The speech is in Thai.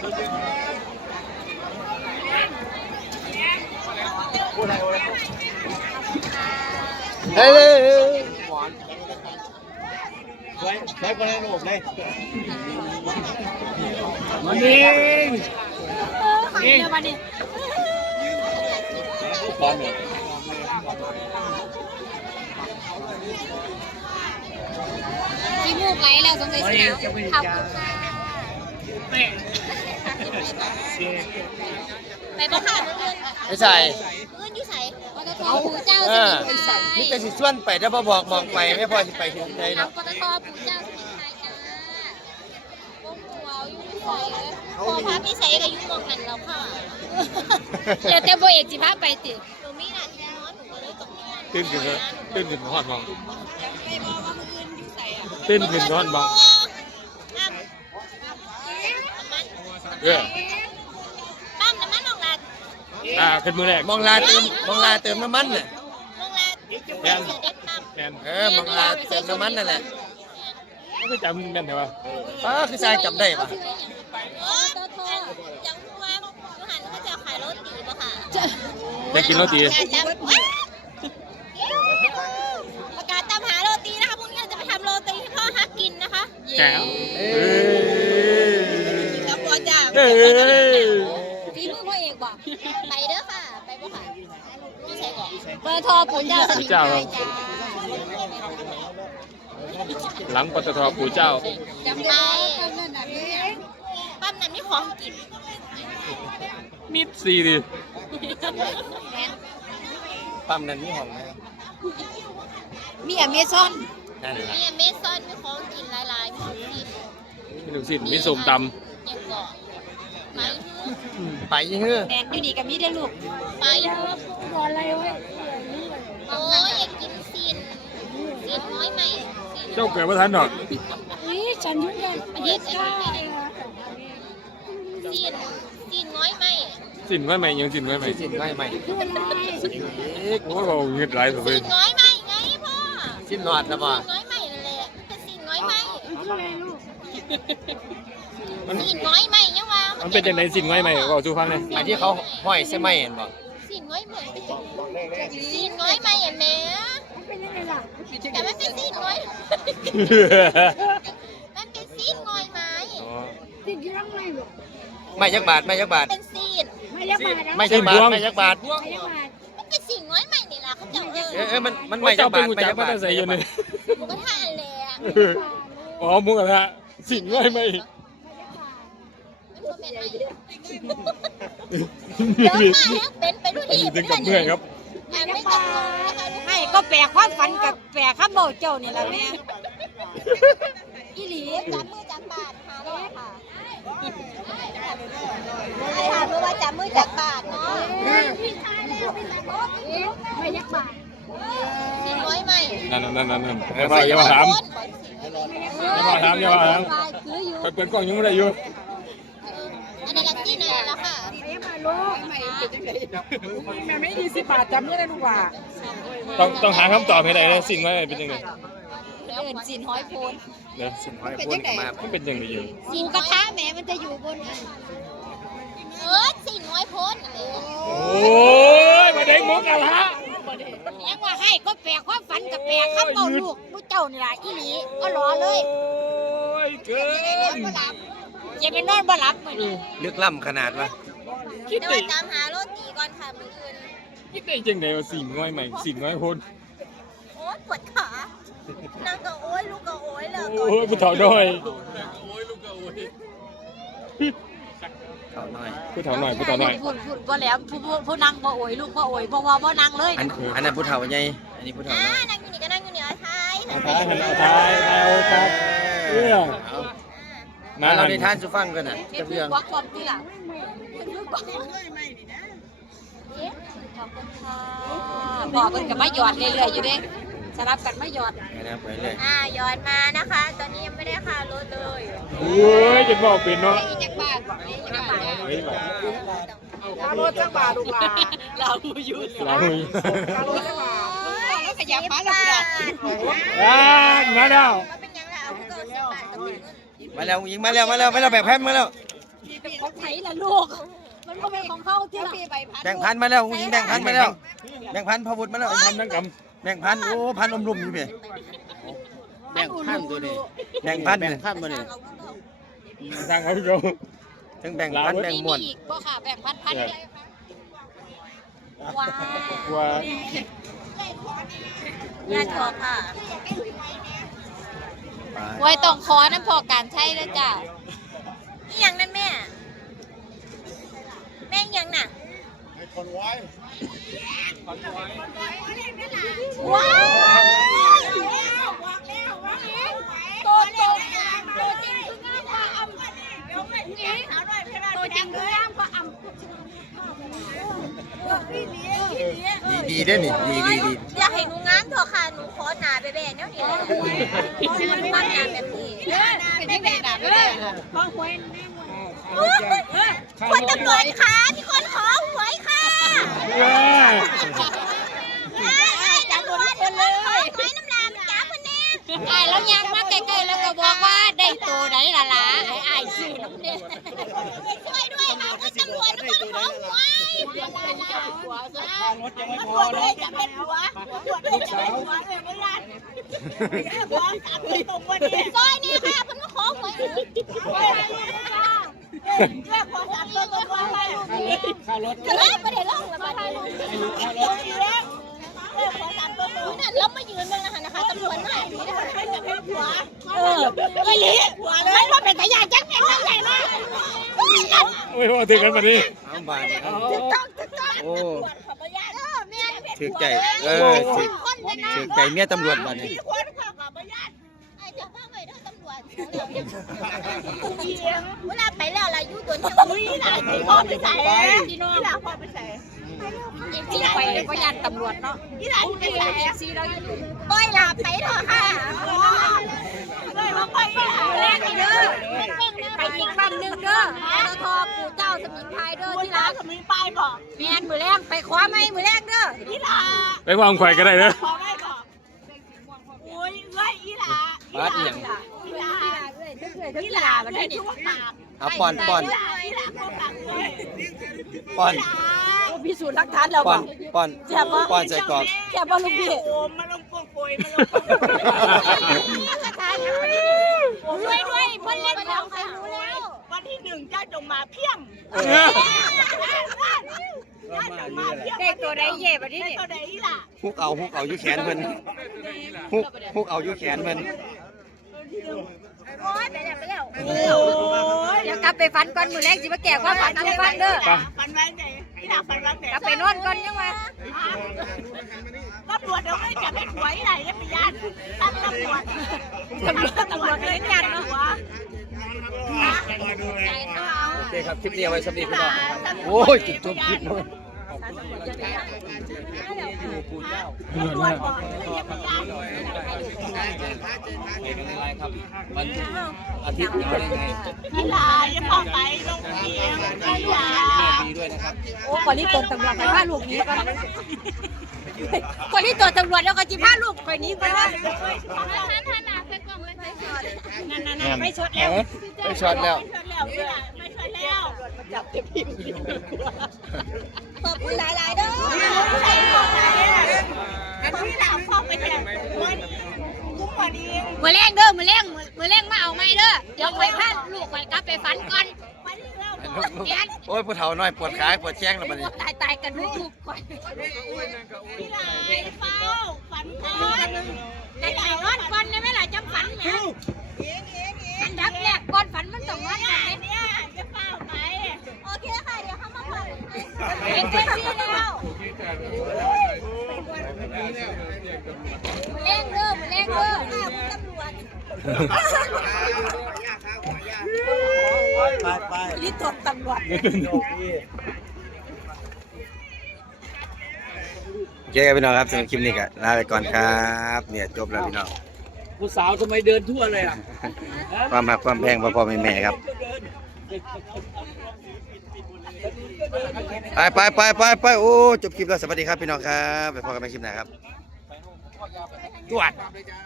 เฮ้ยเฮ้ยเฮ้ยไว้ไว้คนในระบบเลยมันนี่เดี๋ยวมาดิพร้อมเลยขี้มูกไหลแล้วสงสัยสิหนาวขอบคุณค่ะ ไปบ่ค่ะมื้ออื่นไม่ใส่มื้ออื่นอยู่ไสปตทปู่เจ้าเอสอมิงพรายนี่แต่สิส่วนไปถ้าพ่อบอกบอกไปไม่พอสิไปถึงใจทาเนาะงปตทปู่เจ้าสมิงพรายจ้าวงหัวอยู่ที่ไสพอพาพี่ไสก็อยู่หมองนั้นแล้วค่ะเดี๋ยวแต่บ่เอกสิพาไปติหนูมีหน้าที่นอนหนูก็เลยต้องมีงานตื่นขึ้นเลยตื่นขึ้นหอดมองตื่นขึ้นหอดมอง เออปั๊มน้ำมันออกลาดอ่าขึ้นมือแรกมองลาเติมมองลาเติมน้ำมันน่ะลงลาดเป็นเสด็จปั๊มแมนเออมองลาเติมน้ำมันนั่นแหละไม่ก็จำแม่นแต่ว่าป้าคือชายจับได้ปะเออจังหวะยูหันก็จะขายโรตีป่ะค่ะได้กินโรตีประกาศตามประกาศตามหาโรตีนะคะพรุ่งนี้เราจะไปทำโรตีให้พ่อฮักกินนะคะแก้วเอ้ยแล้ว พ่ออ้ยพี่มือพ่อเอกบอกไปเด้อค่ะ ไปบ่ค่ะพี่ใส่ก่อนเบอร์โทรปู่เจ้าสมิงพรายจ้าหลังปตทปู่เจ้าจำได้ปั๊มนั้นมีของกินมิดซีดิปั๊มนั่นมีห้องนะมีอเมซอนมีอเมซอนมีของกินหลายๆของกินมีถุงสินมีสมตำยังเก ไปไปยังเฮ้อแนนอยู่นี่กับมีได้ลูกไปเถอะรออะไรไว้โอ้ยอยากกินซีนซีนน้อยไหมซีนำเจ้าเกิดว่าทันหรอกนี่ฉันยุ่งยากประเทศกาซีนซีนน้อยไหมสินไว้ไหมยังสินไว้ไหมสินไม่ใหม่โอ้โหเงินหลายสุดเลซียนน้อยไหมไงพ่อสิ้นหนอดนะป่ะซีนน้อยไหมนั่นแหละเป็นซีนน้อยไหมมัน ซีนน้อยไหมยังว่า มัมันเป็นจังไดสินไว้ไหมบอกสู้ฟังเลยอันที่เขาห้อยใช่ไหมเห็นป่ะซีนน้อยไหมซีนน้อยไหมอะแม่แต่มันเป็นซีนน้อย มันเป็นซีนน้อยไหมอ๋อไม่ยักบาทไม่ยักบาท เป็นซีนไม่ยักบาทไม่ยักบาทมันเป็นซีนน้อยไหมนี่ล่ะเขาเจะเอเออเอออมันมันว่าไม่ยัเจ้ากเป็นบาทหูไม่จักยักมาบาทแต่ใส่อยู่นี่หมูกระทะแหละอ๋อหมุกกระทะสินไว้ไหม มันบ่เป็นไหมเยอะมากแล้วเป็นไปดูอันดินี้ถึงกับเมื่อยครับไม่ต้องงงนะคะลูกไม่ก็แปลความฝันกับแปลคำบอกเจ้านี่แหละแม่อีหลีจับมือจับบาทหาเลยค่ะอะไรค่ะเมื่อว่าจับมือจับบาทเนาะพี่ชายแล้วพี่ชายบอกไม่ยักบาทซีนน้อยไหมนั่นนั่นนั่นนั่นอย่ามาย่ามาถามอย่ามาถามอย่ามาถามเปิดกล้องยังไม่ได้อยู่ อันนี้ก็ที่ไหนแล้วค่ะ แม่ไม่ดีสิบบาทจำไม่ได้ลูกว่า ต้องต้องหาคำตอบให้ได้แล้วสิ่งไว้เป็นยังไงเดินซีนห้อยโพนเดี๋ยวสินห้อยพ่นกับมามันเป็นยังไงอยู่หมูกระทะแหมมันจะอยู่บนเออซีนห้อยโพนอะไรโอ้ยมาเด้งหมุกกระทะยังว่าให้ก็แปลความฝันกับแปลคำบอกลูกผู้เจ้านี่แหละอีหลีก็รอเลยโอ้ยเกินอย่าไปนอนบ่หลับมื้อนี้ลึกล้ำขนาดวะ คิดเดี๋ยวได้ตามหาโรตีก่อนค่ะมืออื่นคิดได้จังไดว่าสิ่งน้อยใหม่สิ่งน้อยคนโอ๊ยปวดขานางก็โอ๊ยลูกก็โอ๊ยเลยโอ้ยผู้เฒ่าน้อยเขาหน่อยผู้เฒ่าน้อยผู้เฒ่าน้อย พูดพูดบ่แหล้วผู้ผู้ผู้นั่งบ่โอยลูกบ่โอยบ่ว่าบ่นั่งเลยอันอันนั้นผู้เฒ่าใหญ่อันนี้ผู้เฒ่าอ่าน้อยนางอยู่นี่ก็นั่งอยู่เหนือท้ายเอาท้ายเอาท้าย เอาครับเรื่อง เอา มาเราหันได้ทานสุฟังกันน่ะเฮ็จะดเรื่องวักความที่ล่ะขอบคุณค่ะพ่อเพิ่นก็มาหยอดเรื่อยๆอยู่เด้สลับกันมาหยอดไปนะไปเลยอ่าย้อนมานะคะ ตอนนี้ยังไม่ได้ค่ารถเลยโอ้ยจะบอกเป็นเนาะอีกจักบาทอีกจักบาทเฮ้ยแบบค่ารถจักบาทลูกหลานเราอยู่เราหุยค่ารถจักบาทแล้วขยับมาแล้วอ่ามาแล้ว มันเป็นยังไงเอาเกินสิบบาทกับเป็นเงินมาแล้วยิงมาแล้วมาแล้วมาแล้วแบบแพมมาแล้วของไผล่ะลูก มันก็เป็นของเขาที่ละแบ่งพันมาแล้วผู้หญิงแบ่งพันมาแล้วแบ่งพันพอบุตรมาแล้วทำทั้งกแบ่งพันโอ้พันอมรุมอยู่เพี่แบ่งพันตัวนี้แบ่งพันแบ่งเนี่ยพันมาเนี่ยำทางเขาพี่เขาทั้งแบ่งพันแบ่งมวนอีกบ่ค่ะแบ่งพันพันเลยว้าวว่างานทองค่ะ ไปไว้ต้องขอน้ำพอการใช้แล้วจ้ะนี่ยังนั่นแม่ แม่ยังน่ะว้าวตัวจริงตัวจริงคืองามกว่าอำเดี๋ยวไม่ใช่ตัวจริงคืองามกว่าอำดีดีได้อนี่ดีดีดีอยากให้หนู งามเถอะค่ะหนูขอหนาเบเบ้เนี่ยนี่เลยมันตั้งงานแบบนี้เบเบ้แบบนี้คนตำรวจคะมีคนขอหวยค่ะตำรวจคนเลยขอหวยน้ำลายจ้าคนนี้ไอ้แล้วยังมาใกล้ๆแล้วก็บอกว่าได้ตัวไหนล่ะล่ะไอ้ไอ้ซื้อน้ำเนี่ยช่วยด้วยค่ะคุณตำรวจคนขอหวย ตำรวจเลยจะเป็นหัวตำรวเลยจะเป็นหัวเลยไม่ได้หัวจับเลยตรงวันนี้ซอยนี่ค่ะเพิ่นมาขอหวยเรื่องขอจับตัวตัวตัวไปกระไรประเดี๋ยวล่องแล้วมาถ่ายรูปขอจับตัวตัว นั่นแล้วมายืนเมืองนะคะนะคะตำรวจหน่อยนี่นะคะให้จับเป็นหัว เออก็ยี่หัวเลยมันเป็นตายาจังเป็นเรื่องใหญ่มากโอ้ยว่าถึงกันปะนี้ เอาบาทนี่เอาต้องต้องโอ้ขออนุญาตเออแม่ถือใจเออถือคนเลยนะถือใจเมียตำรวจบาดนี้มีคนขอขออนุญาตไอ้เจ้าข้าไปเด้อตำรวจเวลาไปแล้วล่ะอยู่ตัวนี้อุ้ยล่ะที่พ่อไปใส่ที่น้องล่ะพ่อไปใส่ที่ไปก็ยันตำรวจเนาะที่ล่ะที่ไปใส่ซีเราอยู่ปล่อยล่ะไปเถอะค่ะปล่อยมาปล่อยล่ะแรกนี่เด้อ ไปอีกบ้านหนึงเด้อตทปู่เจ้าสมิงพรายเด้อที่รักมีป้ายบอกแม่นมือแรงไปคว้าไหมมือแรงเด้อที่ล่ะไปวางไข่ก็ได้เด้อขอไม่บอกอุ้ยเอ้ยอีหล่ะบาทอีหยังอีหล่ะที่ลามันได้นี่เอาป้อนป้อนอีหล่ะพวกกันเลยป้อนพิสูจน์หลักฐานแล้วป้อบ่นป้อนป้อนใส่กรอกแค่บ่ลูกพี่โอมมาลงโป่งโปยมาลงโป่งโปย ด้วยด้วยเพิ่นเล่นของใส่หนูแล้ว วันที่หนึ่งเจ้าจงมาเพียงเจ้าจงมาเพียงเด็กตัวใดเย่บัดนี้ได้นี่ตัวใดอีหล่ะฮุกเอาฮุกเอาอยู่แขนเพิ่นฮุกฮุกเอาอยู่แขนเพิ่น โอ้ยไปแล้วไปแล้วเดี๋ยวกลับไปฝันก่อนมือแรกสิมาแก่ความฝันให้ฟังเด้อฟันไว้ไหนอีหล่ะฟันไว้ไหนกลับไปนอนก่อนยังว่าตำรวจเดี๋ยวไม่จับให้หวยไหนแล้วไปย่านตั้งตำรวจตำรวจตำรวจเล่นยันเนาะโอเคครับคลิปนี้เอาไว้สำหรับพี่น้องนะครับโอ้ยจุดจบคลิปเลย ตำรวจบอกเลยยังไม่ย่านอาทิตย์นี้เป็นยังไงอีหล่ะอย่าไปลงเพียงอีหล่ะดีด้วยนะครับโอ้ขอรีบตัวตำรวจไปพาลูกนี้ก่อนขอรีบตัวตำรวจแล้วก็จิพาลูกไปหนี้ก่อนนะนั่นๆๆไปชดแล้วไปช็อตแล้วไม่ช่วยแล้วไม่ช่วยแล้วจับเต็มที่ ขอบคุณหลายๆเด้อใส่ของไหนอันที่หลังพ่อไปแจกวันคุ้มกว่านี้มือแรงเด้อมือแรงมือแรงมาเอาไม่เด้อเดี๋ยวไปพาลูกไปกลับไปฝันก่อนวันที่เราโอ้ยผู้เฒ่าน้อยปวดขาปวดแข้งแล้วบัดนี้ตายตายกันลูกก่อนที่หลังเฝ้าฝันก่อนแต่ไก่นอนก่อนได้ไหมล่ะจำฝันแหมอันดับแรกก่อนฝันมันต้องนอนก่อนเนี่ยจะเฝ้าไปโอเคค่ะเดี๋ยวเขามาบอก เห็นเต็มที่แล้วมือแรงเด้อมือแรงเด้อตำรวจไปไปรีบตรวจตำรวจโอเคครับพี่น้องครับสำหรับคลิปนี้ก็ลาไปก่อนครับ เนี่ยจบแล้วพี่น้องผู้สาวทำไมเดินทั่วเลยอะ ความหักความแพงพ่อพ่อแม่แม่ครับ ไปไปไปไปไปโอ้จบคลิปแล้วสวัสดีครับพี่น้องครับไปพบกันใหม่คลิปหน้าครับจวด